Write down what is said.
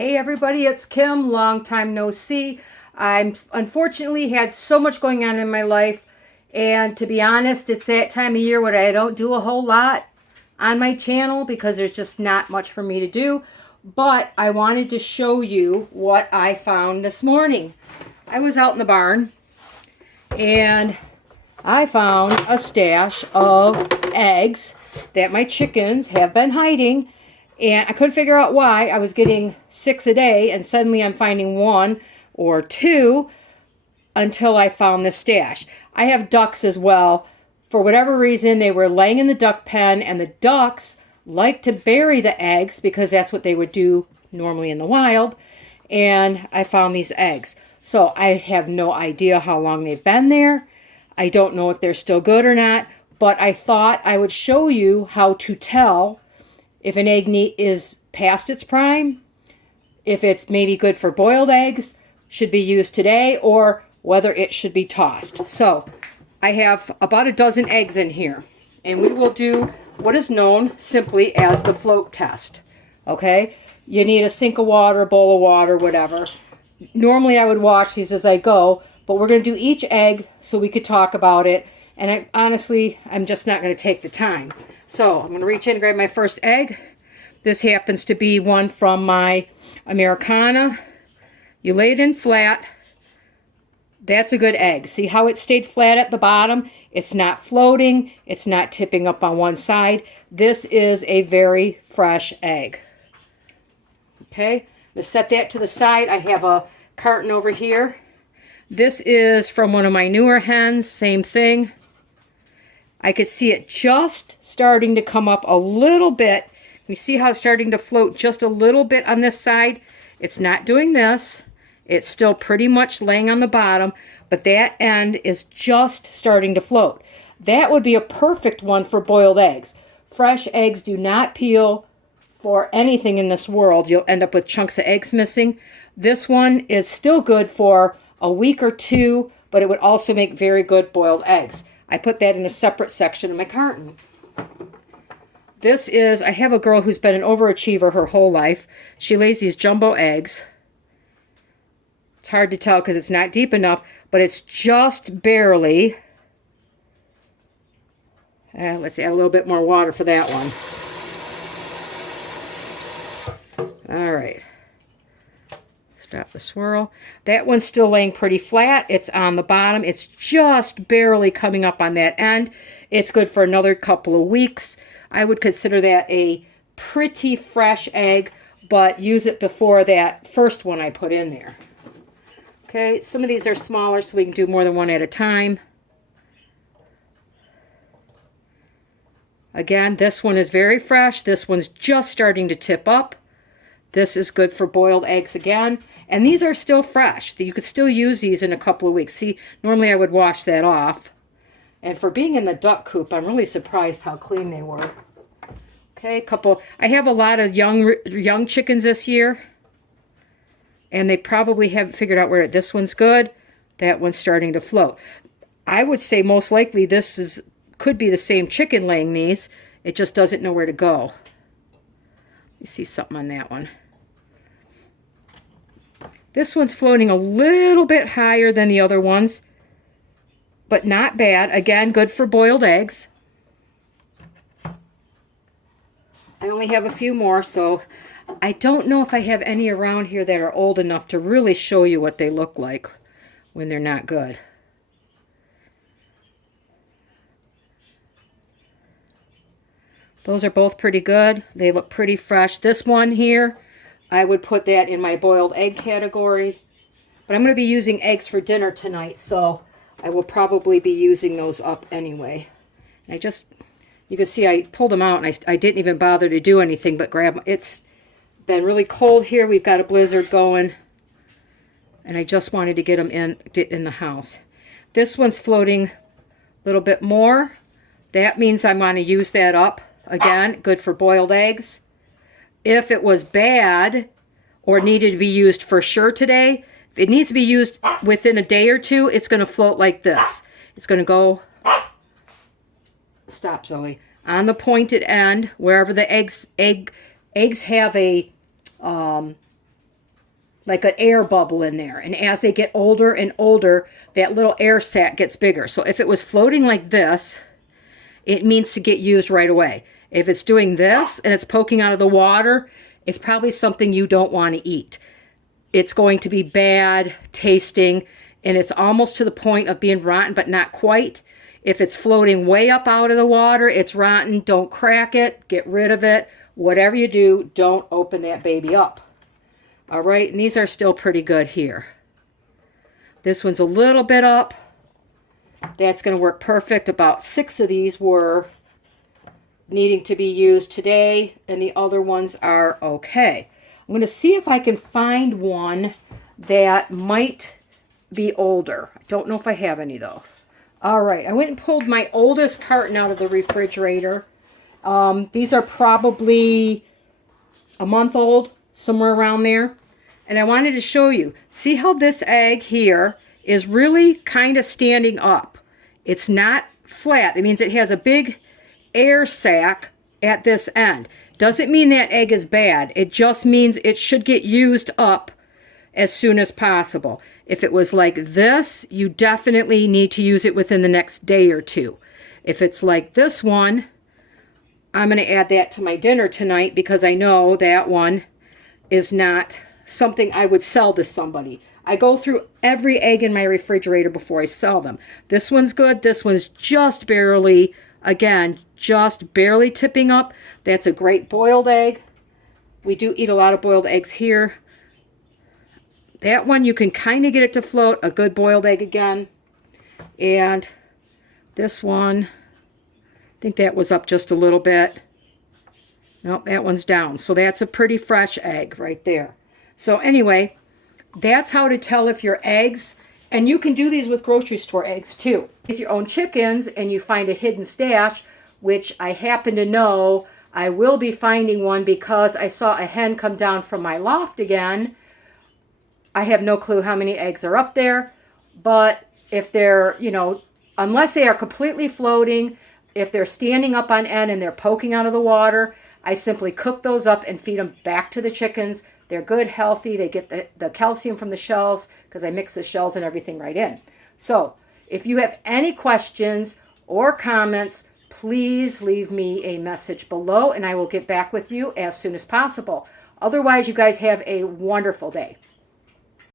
Hey everybody, it's Kim. Long time no see. I'm unfortunately had so much going on in my life, and to be honest, it's that time of year where I don't do a whole lot on my channel because there's just not much for me to do. But I wanted to show you what I found this morning. I was out in the barn and I found a stash of eggs that my chickens have been hiding. And I couldn't figure out why. I was getting 6 a day, and suddenly I'm finding 1 or 2 until I found the stash. I have ducks as well. For whatever reason, they were laying in the duck pen, and the ducks like to bury the eggs because that's what they would do normally in the wild. And I found these eggs. So I have no idea how long they've been there. I don't know if they're still good or not, but I thought I would show you how to tell if an egg is past its prime, if it's maybe good for boiled eggs, should be used today, or whether it should be tossed. So I have about a dozen eggs in here, and we will do what is known simply as the float test. Okay? You need a sink of water, a bowl of water, whatever. Normally I would wash these as I go, but we're going to do each egg so we could talk about it. And honestly, I'm just not going to take the time. So I'm going to reach in and grab my first egg. This happens to be one from my Americana. You lay it in flat. That's a good egg. See how it stayed flat at the bottom? It's not floating. It's not tipping up on one side. This is a very fresh egg. Okay, I'm going to set that to the side. I have a carton over here. This is from one of my newer hens. Same thing. I could see it just starting to come up a little bit. You see how it's starting to float just a little bit on this side? It's not doing this. It's still pretty much laying on the bottom, but that end is just starting to float. That would be a perfect one for boiled eggs. Fresh eggs do not peel for anything in this world. You'll end up with chunks of eggs missing. This one is still good for a week or two, but it would also make very good boiled eggs. I put that in a separate section in my carton. This is, I have a girl who's been an overachiever her whole life. She lays these jumbo eggs. It's hard to tell because it's not deep enough, but it's just barely. Let's add a little bit more water for that one. All right. Stop the swirl. That one's still laying pretty flat. It's on the bottom. It's just barely coming up on that end. It's good for another couple of weeks. I would consider that a pretty fresh egg, but use it before that first one I put in there. Okay, some of these are smaller so we can do more than one at a time. Again, this one is very fresh. This one's just starting to tip up. This is good for boiled eggs again. And these are still fresh. You could still use these in a couple of weeks. See, normally I would wash that off. And for being in the duck coop, I'm really surprised how clean they were. Okay, I have a lot of young chickens this year. And they probably haven't figured out where this one's good. That one's starting to float. I would say most likely this could be the same chicken laying these. It just doesn't know where to go. You see something on that one. This one's floating a little bit higher than the other ones, but not bad. Again, good for boiled eggs. I only have a few more, so I don't know if I have any around here that are old enough to really show you what they look like when they're not good. Those are both pretty good. They look pretty fresh. This one here, I would put that in my boiled egg category. But I'm going to be using eggs for dinner tonight, so I will probably be using those up anyway. You can see I pulled them out and I didn't even bother to do anything but grab them. It's been really cold here. We've got a blizzard going. And I just wanted to get them in the house. This one's floating a little bit more. That means I want to use that up. Again, good for boiled eggs. If it was bad or needed to be used for sure today, if it needs to be used within a day or two, it's going to float like this. It's going to go, stop Zoe, on the pointed end, wherever the eggs have a like an air bubble in there. And as they get older and older, that little air sac gets bigger. So if it was floating like this, it means to get used right away. If it's doing this and it's poking out of the water, it's probably something you don't want to eat. It's going to be bad tasting, and it's almost to the point of being rotten, but not quite. If it's floating way up out of the water, it's rotten. Don't crack it. Get rid of it. Whatever you do, don't open that baby up. All right, and these are still pretty good here. This one's a little bit up. That's going to work perfect. About 6 of these were needing to be used today, and the other ones are okay. I'm going to see if I can find one that might be older. I don't know if I have any, though. All right, I went and pulled my oldest carton out of the refrigerator. These are probably a month old, somewhere around there. And I wanted to show you. See how this egg here is really kind of standing up. It's not flat. It means it has a big air sac at this end. Doesn't mean that egg is bad. It just means it should get used up as soon as possible. If it was like this, you definitely need to use it within the next day or two. If it's like this one, I'm going to add that to my dinner tonight because I know that one is not something I would sell to somebody. I go through every egg in my refrigerator before I sell them. This one's good. This one's just barely, again, just barely tipping up. That's a great boiled egg. We do eat a lot of boiled eggs here. That one, you can kind of get it to float, a good boiled egg again. And this one, I think that was up just a little bit. Nope, that one's down. So that's a pretty fresh egg right there. So anyway, that's how to tell if your eggs, and you can do these with grocery store eggs too. It's your own chickens and you find a hidden stash, which I happen to know I will be finding one because I saw a hen come down from my loft again. I have no clue how many eggs are up there, but if they're, unless they are completely floating, if they're standing up on end and they're poking out of the water, I simply cook those up and feed them back to the chickens. They're good, healthy. They get the calcium from the shells because I mix the shells and everything right in. So if you have any questions or comments, please leave me a message below and I will get back with you as soon as possible. Otherwise, you guys have a wonderful day.